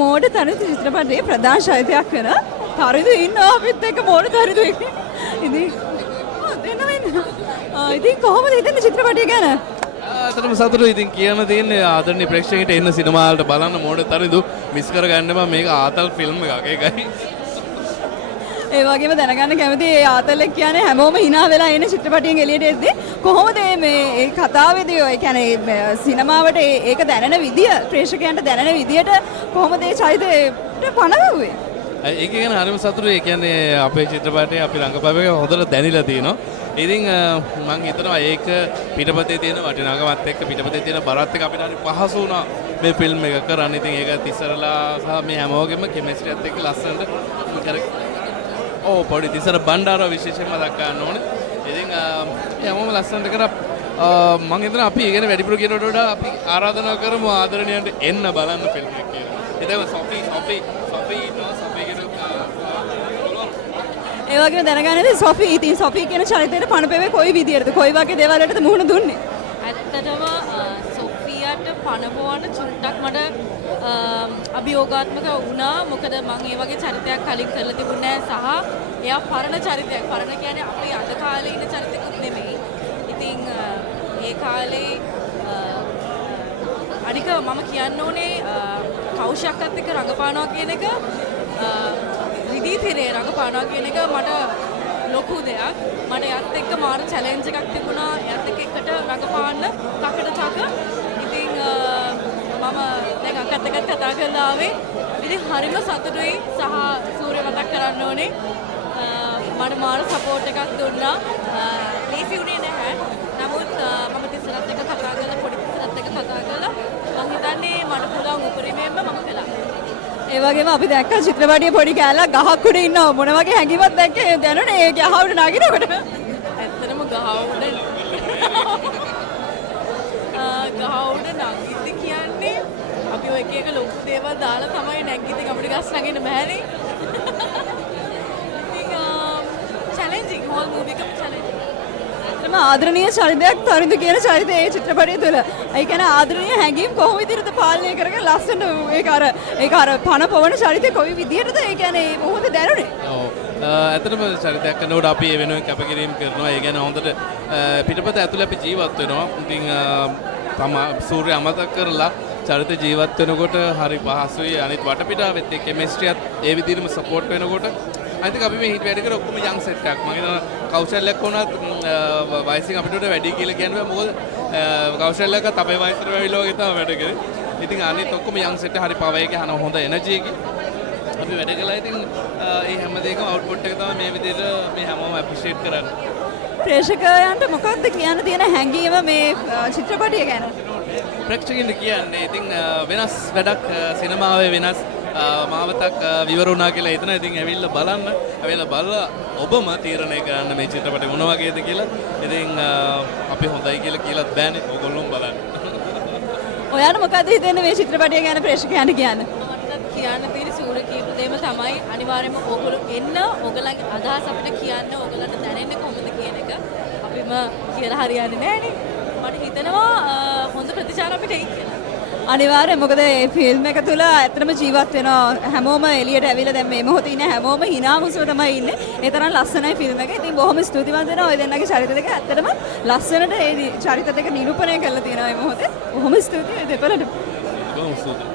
මෝඩ තරිදු චිත්‍රපටයේ ප්‍රධාන චරිතයක් වෙන තරිදු ඉන්නවා අපිත් එක්ක මෝඩ තරිදු ඉන්නේ. ඉතින් ඉතින් කොහොමද හිතන්නේ චිත්‍රපටය ගැන? අතරම සතුටුයි. ඉතින් කියන්න තියෙන්නේ ආදරණීය ප්‍රේක්ෂකයින්ට එන්න සිනමා වලට බලන්න මෝඩ තරිදු මිස් කරගන්න බෑ. මේක ආතල් ෆිල්ම් එකක්. ඒකයි. ඒ වගේම දැනගන්න කැමති ඒ ආතල්ෙක් කියන්නේ හැමෝම hina වෙලා එන චිත්‍රපටියෙන් එළියට එද්දී කොහොමද මේ ඒ කතාවේදී ඒ කියන්නේ සිනමාවට ඒක දැනෙන විදිය ප්‍රේක්ෂකයන්ට දැනෙන විදියට කොහොමද ඒ චරිතේ පනවුවේ? ඒක ගැන හරිම සතුටුයි. ඒ කියන්නේ අපේ චිත්‍රපටයේ අපි රංගපෑමක හොඳට දැනিলা තියෙනවා. ඉතින් මම හිතනවා ඒක පිටපතේ තියෙන වටිනාකමත් එක්ක පිටපතේ තියෙන බරත් එක්ක අපිට හරි පහසු වුණා මේ ෆිල්ම් එක කරන්න. ඉතින් ඒක ඉස්සරලා සහ මේ හැමෝගෙම කෙමිස්ට්‍රියත් එක්ක ලස්සනට පොඩි තිසර බණ්ඩාරව විශේෂයෙන්ම දක්වන්න ඕනේ. ඉතින් හැමෝම ලස්සනට කරා මම හිතනවා අපි ඉගෙන වැඩිපුර කියනට වඩා අපි ආරාධනා කරමු ආදරණීයන්ට එන්න බලන්න ෆිල්ම් එක කියලා. ඒකම සොෆි ඒ වගේම දැනගන්නද සොෆි ඉතින් සොෆි කියන චරිතයට පණපෙවේ කොයි විදියටද කොයි වගේ දේවල් වලටද මුහුණ දුන්නේ? ඇත්තටම සොෆියට පණපවන්න චුට්ටක් මට අභියෝගාත්මක වුණා. මොකද මම ඒ වගේ චරිතයක් කලින් කරලා තිබුණේ නැහැ සහ එයා පරණ චරිතයක්. පරණ කියන්නේ අපි අද කාලේ ඉන්න චරිතෙකුත් නෙමෙයි. ඉතින් ඒ කාලේ අනික මම කියන්න ඕනේ කෞශයක්වත් එක්ක රඟපානවා කියන එක විදී තිරේ රඟපානවා කියන එක මට ලොකු දෙයක්. මට එයත් එක්ක මාර චැලෙන්ජ් එකක් තිබුණා. එයත් එක්ක එකට රඟපාන්න තකඩ. ඉතින් මම දැන් අකත් එක්ක කතා කරලා ආවේ. ඉතින් හරිම සතුටුයි සහ සූර්ය මතක් කරන්න ඕනේ. මට මාර සපෝට් එකක් දුන්නා. ලේසි වුණේ නැහැ. නමුත් මම තිස්සරත් එක්ක කතා කරලා පොඩි තිස්සරත් එක්ක කතා කරලා මම හිතන්නේ මට පුළුවන් උපරිමයෙන්ම මම කළා. ඒ වගේම අපි දැක්ක චිත්‍රපටයේ පොඩි කැලක් ගහක් උඩ ඉන්නවා. මොන වගේ හැඟීමක් දැක්කේ දැනුනේ ඒ ගහ උඩ නගිනකොට? ඇත්තටම ගහ උඩ නගිද්දි කියන්නේ අපි ඔය එක ලොකු දේවල් දාලා තමයි නැගිද්දි අපිට ගස් නගින්න බෑනේ. ඉතින් චැලෙන්ජින් හෝල් මූවි එක චැලෙන්ජින්. ආදරණීය චරිතයක් තරිදු කියන චරිතය ඒ චිත්‍රපටය තුළ. ඒ කියන්නේ ආදරණීය හැඟීම් කොහොම විදිහටද පාලනය කරගෙන ලස්සන ඒක අර පණ පවන චරිතය කොයි විදිහටද ඒ කියන්නේ මොහොත දැනුනේ? ඔව්. ඇත්තටම චරිතයක් කරනකොට අපි ඒ වෙනුවෙන් කැපකිරීම කරනවා. ඒ කියන්නේ හොඳට පිටපත ඇතුලේ අපි ජීවත් වෙනවා. ඉතින් සූර්ය අමතක කරලා චරිත ජීවත් වෙනකොට හරි පහසුයි. අනිත් වටපිටාවෙත් ඒ කෙමිස්ට්‍රියත් ඒ විදිහටම සපෝට් වෙනකොට I think අපි මේ හිට වැඩ කර ඔක්කොම යං සෙට් එකක්. මම හිතනවා කෞශල්‍යයක් වුණත් වයසින් අපිට වැඩි කියලා කියන්නේ මොකද කෞශල්‍යයක්ත් අපේ වයසට වෙවිලා වගේ තමයි වැඩ කරේ. ඉතින් අනිත් ඔක්කොම යං සෙට් හරි පවර් එක හන හොඳ එනර්ජි එකකින් අපි වැඩ කළා. ඉතින් ඒ හැම දෙයකම අවුට්පුට් එක තමයි මේ විදිහට මේ හැමෝම ඇප්‍රීෂিয়েට් කරන්නේ. ප්‍රේක්ෂකයන්ට මොකක්ද කියන්න තියෙන හැඟීම මේ චිත්‍රපටය ගැන? ප්‍රේක්ෂකයන්ට කියන්නේ ඉතින් වෙනස් වැඩක් සිනමාවේ වෙනස් මාවතක් විවරුණා කියලා හිතන. ඉතින් ඇවිල්ලා බලන්න. ඇවිල්ලා බලලා ඔබම තීරණය කරන්න මේ චිත්‍රපටය මොන වගේද කියලා. ඉතින් අපි හොඳයි කියලා කියලාත් බෑනේ. ඕගොල්ලෝම බලන්න. ඔයාලා මොකද හිතන්නේ මේ චිත්‍රපටය ගැන ප්‍රේක්ෂකයන්ට කියන්න? මට කියන්න තියෙන සූර්ය කියපු දෙයම තමයි අනිවාර්යයෙන්ම ඕගොල්ලෝ එන්න ඕගලන්ගේ අදහස් අපිට කියන්න ඕගලන්ට දැනෙන්නේ කොහොමද කියන එක අපිම කියලා හරියන්නේ නැහනේ. මට හිතෙනවා හොඳ ප්‍රතිචාර අපිට එයි කියලා. අනිවාර්යෙන් මොකද මේ ෆිල්ම් එක තුල ඇත්තටම ජීවත් වෙනවා හැමෝම එළියට ඇවිල්ලා දැන් මේ මොහොතේ ඉන්න හැමෝම hina මුසුව තමයි ඉන්නේ. ඒ තරම් ලස්සනයි ෆිල්ම් එක. ඉතින් බොහොම ස්තුතිවන්ත වෙනවා ඔය දෙන්නගේ චරිත දෙක. ඇත්තටම ලස්සනට ඒ චරිත දෙක නිරූපණය කරලා තියෙනවා මේ මොහොතේ. බොහොම ස්තුතියි දෙපළට. බොහොම ස්තුතියි.